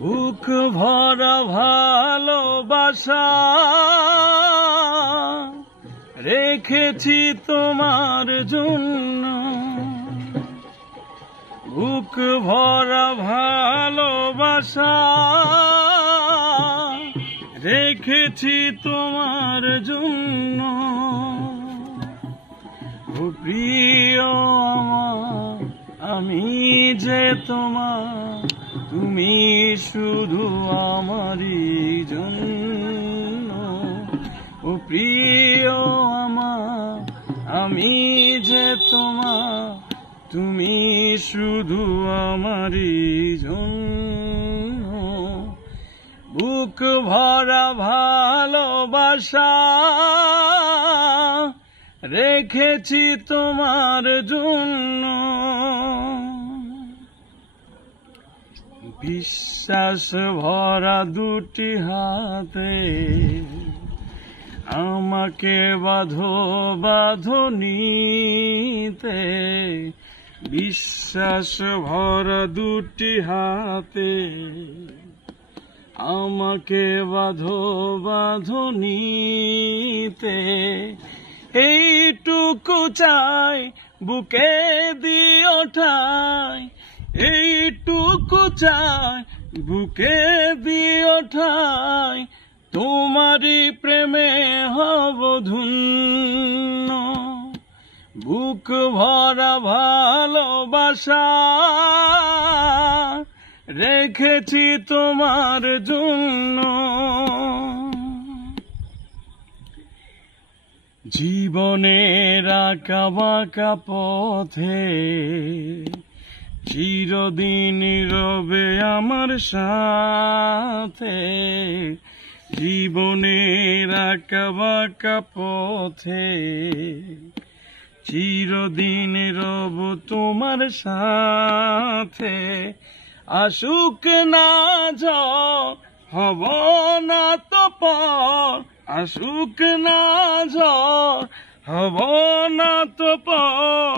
বুক ভরা ভালোবাসা রেখেছি তোমার জন্য, বুক ভরা ভালোবাসা রেখেছি তোমার জন্য। ও প্রিয় আমার, আমি যে তোমার, তুমি শুধু আমারই জন্য। ও প্রিয় আমার, আমি যে তোমার, তুমি শুধু আমারই জন্য। বুক ভরা ভালোবাসা রেখেছি তোমার জন্য। বিশ্বাস ভরা দুটি হাতে আমাকে বাঁধো বাঁধনিতে, বিশ্বাস ভরা দুটি হাতে আমাকে বাঁধো বাঁধনিতে। এইটুকু চাই বুকে দিও ঠাই, এইটুকু চাই বুকে দিও ঠাই, তোমারই প্রেমে হব ধন্য। বুক ভরা ভালোবাসা রেখেছি তোমার জন্য। জীবনের আঁকা বাঁকা পথে চিরদিন রবে আমার সাথে, জীবনের আঁকা বাঁকা পথে চিরদিন রব তোমার সাথে। আসুক না ঝড় হব না তো পর, আসুক না ঝড় হব না তো পর,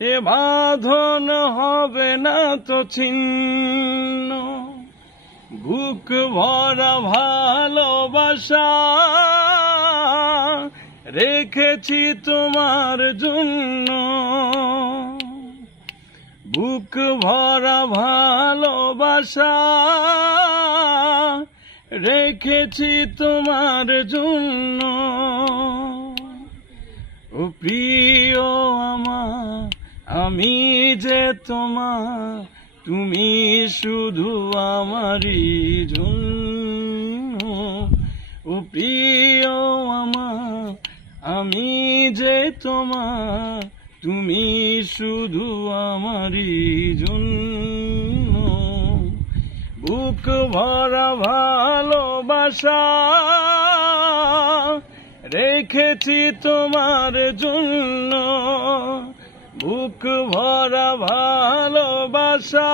এ বাঁধন হবে না তো ছিন্ন। বুক ভরা ভালোবাসা রেখেছি তোমার জন্য, বুক ভরা ভালোবাসা রেখেছি তোমার জন্য। ও প্রিয় আমার, আমি যে তোমার, তুমি শুধু আমারই জন্য। ও প্রিয় আমার, আমি যে তোমার, তুমি শুধু আমারই জন্য। বুক ভরা ভালোবাসা রেখেছি তোমার জন্য, বুক ভরা ভালোবাসা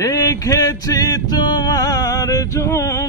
রেখেছি তোমার জন্য।